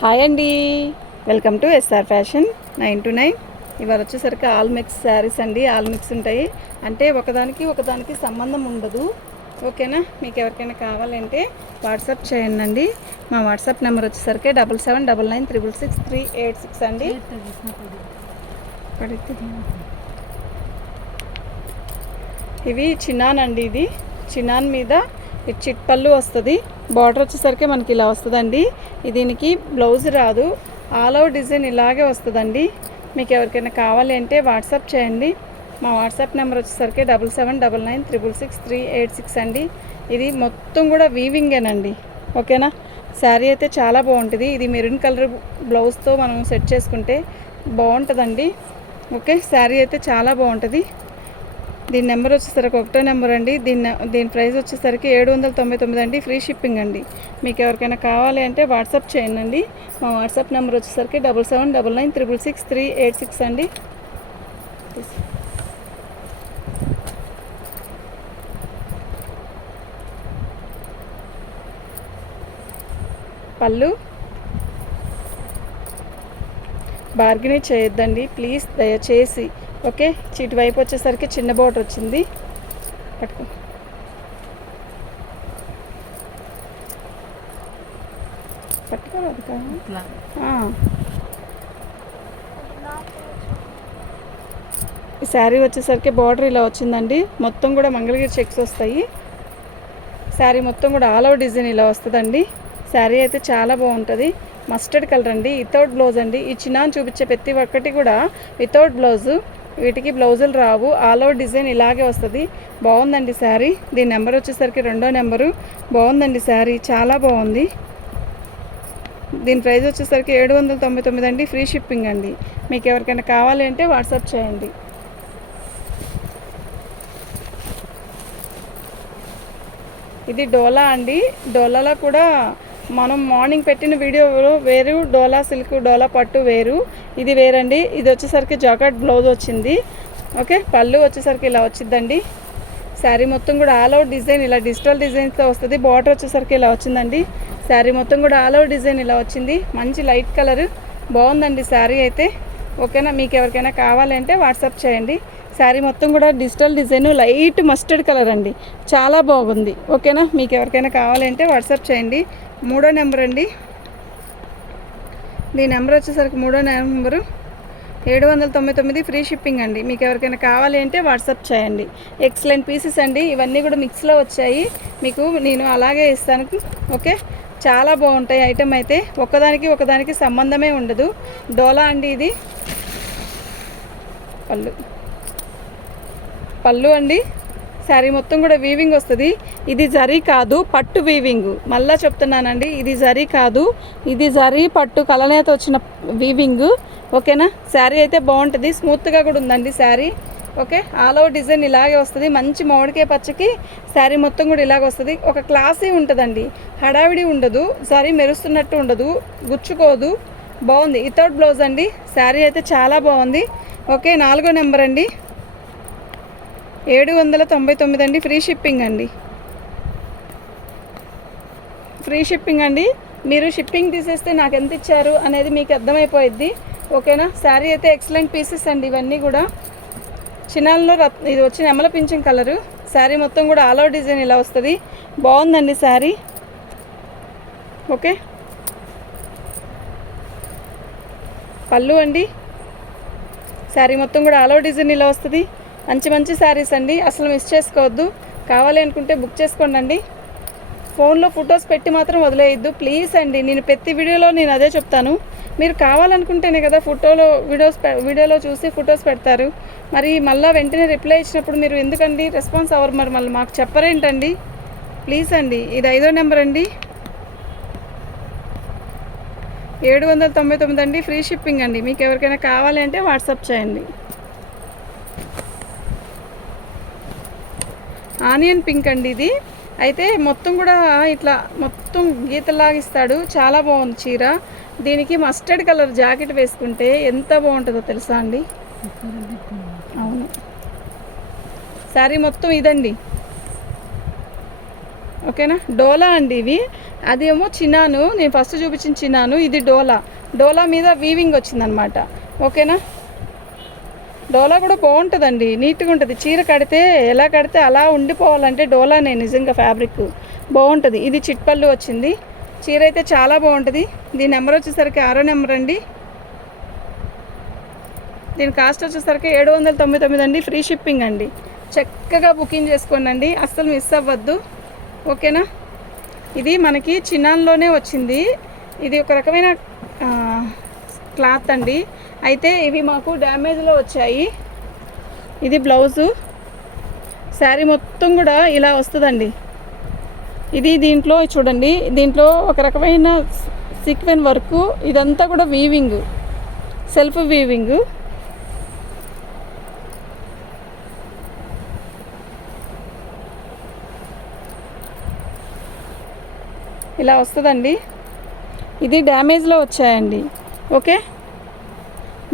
Hi అండి, welcome to SR fashion 929. ఇవాళ వచ్చేసరికి ఆల్ మిక్స్ శారీస్ అండి. ఆల్ మిక్స్ ఉంటాయి అంటే ఒకదానికి సంబంధం ఉండదు. ఓకేనా? మీకు ఎవరికైనా కావాలంటే వాట్సాప్ చేయండి అండి. మా వాట్సాప్ నెంబర్ వచ్చేసరికి 7799666386 అండి. ఇవి చినాన్ అండి. ఇది చినాన్ మీద చిట్ పళ్ళు వస్తుంది. బార్డర్ వచ్చేసరికి మనకి ఇలా వస్తుందండి. దీనికి బ్లౌజ్ రాదు, ఆల్ ఓవర్ డిజైన్ ఇలాగే వస్తుందండి. మీకు ఎవరికైనా కావాలి అంటే వాట్సాప్ చేయండి. మా వాట్సాప్ నెంబర్ వచ్చేసరికి 7799666386 అండి. ఇది మొత్తం కూడా వీవింగేనండి. ఓకేనా? శారీ అయితే చాలా బాగుంటుంది. ఇది మెరూన్ కలర్ బ్లౌజ్తో మనం సెట్ చేసుకుంటే బాగుంటుందండి. ఓకే, శారీ అయితే చాలా బాగుంటుంది. దీని నెంబర్ వచ్చేసరికి ఒకటో నెంబర్ అండి. దీని ప్రైస్ వచ్చేసరికి 799 అండి. ఫ్రీ షిప్పింగ్ అండి. మీకు ఎవరికైనా కావాలి అంటే వాట్సాప్ చేయండి. మా వాట్సాప్ నెంబర్ వచ్చేసరికి 7799666386 అండి. పళ్ళు బార్గెన్ చేయొద్దండి ప్లీజ్, దయచేసి. ఓకే, చీటి వైపు వచ్చేసరికి చిన్న బోర్డర్ వచ్చింది. పట్టుకో. పట్టుకోరాదు కదా. ఈ శారీ వచ్చేసరికి బార్డర్ ఇలా వచ్చిందండి. మొత్తం కూడా మంగళగిరి చెక్స్ వస్తాయి. శారీ మొత్తం కూడా ఆల్ ఓవర్ డిజైన్ ఇలా వస్తుందండి. శారీ అయితే చాలా బాగుంటుంది. మస్టర్డ్ కలర్ అండి. వితౌట్ బ్లౌజ్ అండి. ఈ చిన్న చూపించే ప్రతి ఒక్కటి కూడా వితౌట్ బ్లౌజు. వీటికి బ్లౌజులు రావు. ఆల్ ఓవర్ డిజైన్ ఇలాగే వస్తుంది. బాగుందండి శారీ. దీని నెంబర్ వచ్చేసరికి రెండో నెంబరు. బాగుందండి శారీ, చాలా బాగుంది. దీని ప్రైస్ వచ్చేసరికి 799 అండి. ఫ్రీ షిప్పింగ్ అండి. మీకు ఎవరికైనా కావాలి అంటే వాట్సాప్ చేయండి. ఇది డోలా అండి. డోలాలో కూడా మనం మార్నింగ్ పెట్టిన వీడియోలో వేరు, డోలా సిల్క్, డోలా పట్టు వేరు, ఇది వేరండి. ఇది వచ్చేసరికి జాకెట్ బ్లౌజ్ వచ్చింది. ఓకే, పళ్ళు వచ్చేసరికి ఇలా వచ్చిందండి. శారీ మొత్తం కూడా ఆల్ ఓవర్ డిజైన్ ఇలా డిజిటల్ డిజైన్స్తో వస్తుంది. బార్డర్ వచ్చేసరికి ఇలా వచ్చిందండి. శారీ మొత్తం కూడా ఆల్ ఓవర్ డిజైన్ ఇలా వచ్చింది. మంచి లైట్ కలర్, బాగుందండి శారీ అయితే. ఓకేనా? మీకు ఎవరికైనా కావాలంటే వాట్సాప్ చేయండి. శారీ మొత్తం కూడా digital design, light mustard colour అండి, చాలా బాగుంది. ఓకేనా? మీకు ఎవరికైనా కావాలంటే వాట్సాప్ చేయండి. మూడో నెంబర్ అండి. దీని నెంబర్ వచ్చేసరికి మూడో నెంబరు 799 ఫ్రీ షిప్పింగ్ అండి. మీకు ఎవరికైనా కావాలి అంటే వాట్సాప్ చేయండి. ఎక్సలెంట్ పీసెస్ అండి. ఇవన్నీ కూడా మిక్స్లో వచ్చాయి. మీకు నేను అలాగే ఇస్తాను. ఓకే, చాలా బాగుంటాయి ఐటమ్ అయితే. ఒకదానికి సంబంధమే ఉండదు. డోలా అండి. ఇది పళ్ళు అండి. శారీ మొత్తం కూడా వీవింగ్ వస్తుంది. ఇది జరీ కాదు, పట్టు వీవింగ్. మళ్ళీ చెప్తున్నానండి, ఇది జరీ కాదు, ఇది జరీ పట్టు కలనేత వచ్చిన వీవింగ్. ఓకేనా? శారీ అయితే బాగుంటుంది. స్మూత్గా కూడా ఉందండి sari. Okay, all over design ఇలాగే వస్తుంది. మంచి మామిడికాయ పచ్చకి శారీ మొత్తం కూడా ఇలాగ వస్తుంది. ఒక క్లాసీ ఉంటుందండి, హడావిడి ఉండదు. శారీ మెరుస్తున్నట్టు ఉండదు, గుచ్చుకోదు. బాగుంది. వితౌట్ బ్లౌజ్ అండి. శారీ అయితే చాలా బాగుంది. ఓకే, నాలుగో నెంబర్ అండి. 799 అండి. ఫ్రీ షిప్పింగ్ అండి. ఫ్రీ షిప్పింగ్ అండి. మీరు షిప్పింగ్ తీసేస్తే నాకు ఎంత ఇచ్చారు అనేది మీకు అర్థమైపోయిద్ది. ఓకేనా? శారీ అయితే ఎక్సలెంట్ పీసెస్ అండి. ఇవన్నీ కూడా చిన్నాల్లో ఇది వచ్చి నెమల పింఛం కలరు. శారీ మొత్తం కూడా ఆల్ ఓవర్ డిజైన్ ఇలా వస్తుంది. బాగుందండి శారీ. ఓకే, పళ్ళు అండి. శారీ మొత్తం కూడా ఆల్ ఓవర్ డిజైన్ ఇలా వస్తుంది. మంచి శారీస్ అండి, అసలు మిస్ చేసుకోవద్దు. కావాలి అనుకుంటే బుక్ చేసుకోండి అండి. ఫోన్లో ఫొటోస్ పెట్టి మాత్రం వదిలేయద్దు ప్లీజ్ అండి. నేను ప్రతి వీడియోలో నేను అదే చెప్తాను. మీరు కావాలనుకుంటేనే కదా వీడియోలో చూసి ఫొటోస్ పెడతారు. మరి మళ్ళీ వెంటనే రిప్లై ఇచ్చినప్పుడు మీరు ఎందుకండి రెస్పాన్స్ అవ్వరు? మరి మళ్ళీ మాకు చెప్పరేంటండి? ప్లీజ్ అండి. ఇది 5వ నెంబర్ అండి. 799 అండి. ఫ్రీ షిప్పింగ్ అండి. మీకు ఎవరికైనా కావాలి అంటే వాట్సాప్ చేయండి. ఆనియన్ పింక్ అండి. ఇది అయితే మొత్తం కూడా ఇట్లా మొత్తం గీతలాగా ఇస్తాడు. చాలా బాగుంది చీర. దీనికి మస్టర్డ్ కలర్ జాకెట్ వేసుకుంటే ఎంత బాగుంటుందో తెలుసా అండి? అవును, శారీ మొత్తం ఇదండి. ఓకేనా? డోలా అండి. ఇవి అదేమో చిన్నాను, నేను ఫస్ట్ చూపించిన చిన్నాను. ఇది డోలా. డోలా మీద వీవింగ్ వచ్చిందనమాట. ఓకేనా. డోలా కూడా బాగుంటుందండి, నీట్గా ఉంటుంది. చీర కడితే ఎలా కడితే అలా ఉండిపోవాలంటే డోలానే నిజంగా ఫ్యాబ్రిక్ బాగుంటుంది. ఇది చిట్పల్లు వచ్చింది. చీర అయితే చాలా బాగుంటుంది. దీని నెంబర్ వచ్చేసరికి 6వ నెంబర్ అండి. దీని కాస్ట్ వచ్చేసరికి 799 అండి. ఫ్రీ షిప్పింగ్ అండి. చక్కగా బుకింగ్ చేసుకోండి, అస్సలు మిస్ అవ్వద్దు. ఓకేనా. ఇది మనకి చిన్నాన్లోనే వచ్చింది. ఇది ఒక రకమైన క్లాత్ అండి. అయితే ఇవి మాకు డ్యామేజ్లో వచ్చాయి. ఇది బ్లౌజు. శారీ మొత్తం కూడా ఇలా వస్తుందండి. ఇది దీంట్లో చూడండి, దీంట్లో ఒక రకమైన సీక్వెన్ వర్క్. ఇదంతా కూడా వీవింగ్, సెల్ఫ్ వీవింగ్. ఇలా వస్తుందండి. ఇది డ్యామేజ్లో వచ్చాయండి. ఓకే,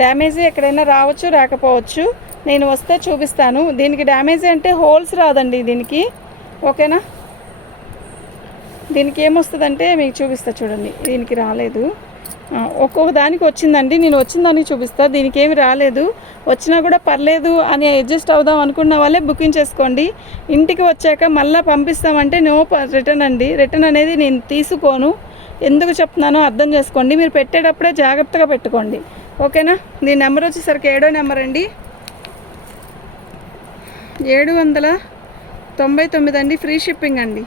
డ్యామేజ్ ఎక్కడైనా రావచ్చు, రాకపోవచ్చు. నేను వస్తే చూపిస్తాను. దీనికి డ్యామేజ్ అంటే హోల్స్ రాదండి దీనికి. ఓకేనా. దీనికి ఏమొస్తుందంటే మీకు చూపిస్తా చూడండి. దీనికి రాలేదు, ఒక్కొక్క దానికి వచ్చిందండి. నేను వచ్చిన దానికి చూపిస్తా. దీనికి ఏమి రాలేదు. వచ్చినా కూడా పర్లేదు అని అడ్జస్ట్ అవుదాం అనుకున్న వాళ్ళే బుకింగ్ చేసుకోండి. ఇంటికి వచ్చాక మళ్ళీ పంపిస్తామంటే నో రిటర్న్ అండి. రిటర్న్ అనేది నేను తీసుకోను. ఎందుకు చెప్తున్నానో అర్థం చేసుకోండి. మీరు పెట్టేటప్పుడే జాగ్రత్తగా పెట్టుకోండి. ఓకేనా. దీని నెంబర్ వచ్చేసరికి 7వ నెంబర్ అండి. 799 అండి. ఫ్రీ షిప్పింగ్ అండి.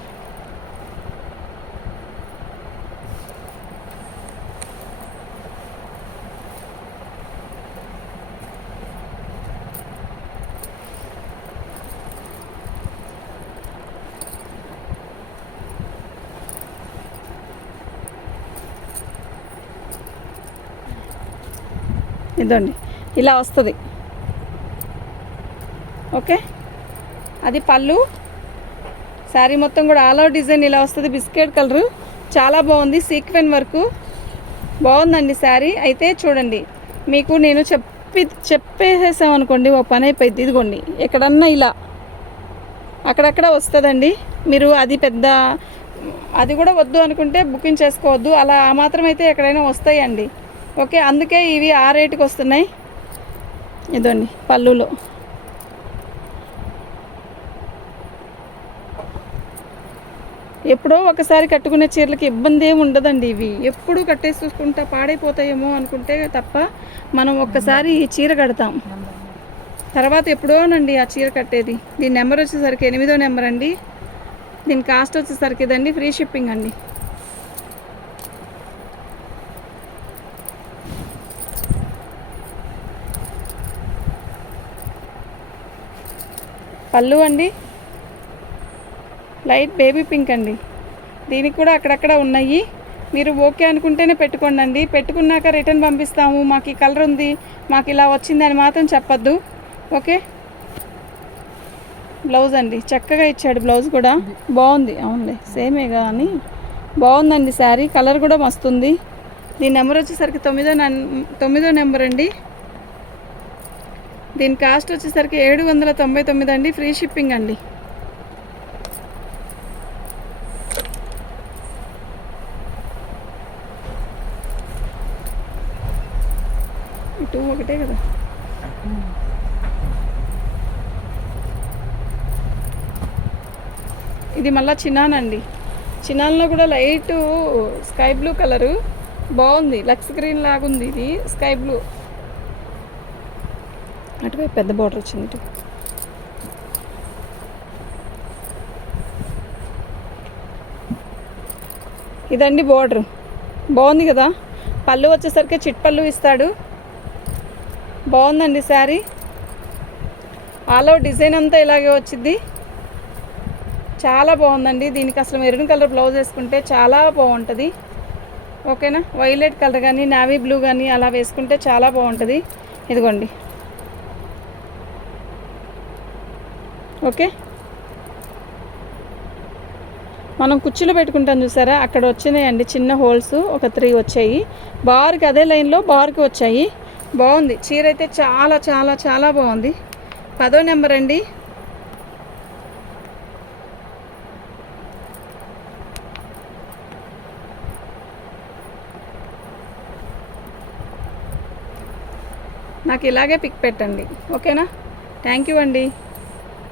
ఇదండి ఇలా వస్తుంది. ఓకే, అది పళ్ళు. శారీ మొత్తం కూడా ఆల్ అవుట్ డిజైన్ ఇలా వస్తుంది. బిస్కెట్ కలరు చాలా బాగుంది. సీక్వెన్ వర్క్ బాగుందండి శారీ. అయితే చూడండి, మీకు నేను చెప్పేసామనుకోండి ఓ పని అయిపోయింది. ఇదిగోండి, ఎక్కడన్నా ఇలా అక్కడక్కడ వస్తుందండి. మీరు అది పెద్ద అది కూడా వద్దు అనుకుంటే బుకింగ్ చేసుకోవద్దు. అలా ఆ మాత్రం అయితే ఎక్కడైనా వస్తాయండి. ఓకే, అందుకే ఇవి ఆ రేటుకి వస్తున్నాయి. ఇదండి పళ్ళులో. ఎప్పుడో ఒకసారి కట్టుకునే చీరలకి ఇబ్బంది ఏమి ఉండదండి. ఇవి ఎప్పుడు కట్టేసి చూసుకుంటా పాడైపోతాయేమో అనుకుంటే తప్ప మనం ఒక్కసారి ఈ చీర కడతాం, తర్వాత ఎప్పుడోనండి ఆ చీర కట్టేది. దీని నెంబర్ వచ్చేసరికి 8వ నెంబర్ అండి. దీని కాస్ట్ వచ్చేసరికి ఇదండి. ఫ్రీ షిప్పింగ్ అండి. పళ్ళు అండి లైట్ బేబీ పింక్ అండి. దీనికి కూడా అక్కడక్కడ ఉన్నాయి. మీరు ఓకే అనుకుంటేనే పెట్టుకోండి. పెట్టుకున్నాక రిటర్న్ పంపిస్తాము, మాకు ఈ కలర్ ఉంది, మాకు ఇలా వచ్చింది అని మాత్రం చెప్పద్దు. ఓకే. బ్లౌజ్ అండి చక్కగా ఇచ్చాడు. బ్లౌజ్ కూడా బాగుంది. అవునులే సేమే కానీ బాగుందండి శారీ. కలర్ కూడా మస్తుంది. దీని నెంబర్ వచ్చేసరికి 9వ నెంబర్ అండి. దీని కాస్ట్ వచ్చేసరికి 799 అండి. ఫ్రీ షిప్పింగ్ అండి. ఇటు ఒకటే కదా. ఇది మళ్ళీ చిన్నానండి. చిన్నాన్లో కూడా లైట్ స్కై బ్లూ కలరు బాగుంది. లక్స్ గ్రీన్ లాగుంది. ఇది స్కై బ్లూ. అటువైపు పెద్ద బార్డర్ వచ్చింది. ఇటు ఇదండి బార్డర్ బాగుంది కదా. పళ్ళు వచ్చేసరికి చిట్పళ్ళు ఇస్తాడు. బాగుందండి శారీ. ఆల్ ఓవర్ డిజైన్ అంతా ఇలాగే వచ్చింది. చాలా బాగుందండి. దీనికి అసలు మెరూన్ కలర్ బ్లౌజ్ వేసుకుంటే చాలా బాగుంటుంది. ఓకేనా. వైలెట్ కలర్ కానీ నావీ బ్లూ కానీ అలా వేసుకుంటే చాలా బాగుంటుంది. ఇదిగోండి. ఓకే, మనం కుర్చీలో పెట్టుకుంటాం చూసారా, అక్కడ వచ్చినాయండి చిన్న హోల్స్. ఒక 3 వచ్చాయి. బార్కి అదే లైన్లో బార్కి వచ్చాయి. బాగుంది చీర అయితే చాలా చాలా చాలా బాగుంది. 10వ నెంబర్ అండి. నాకు ఇలాగే పిక్ పెట్టండి. ఓకేనా? థ్యాంక్ యూ అండి.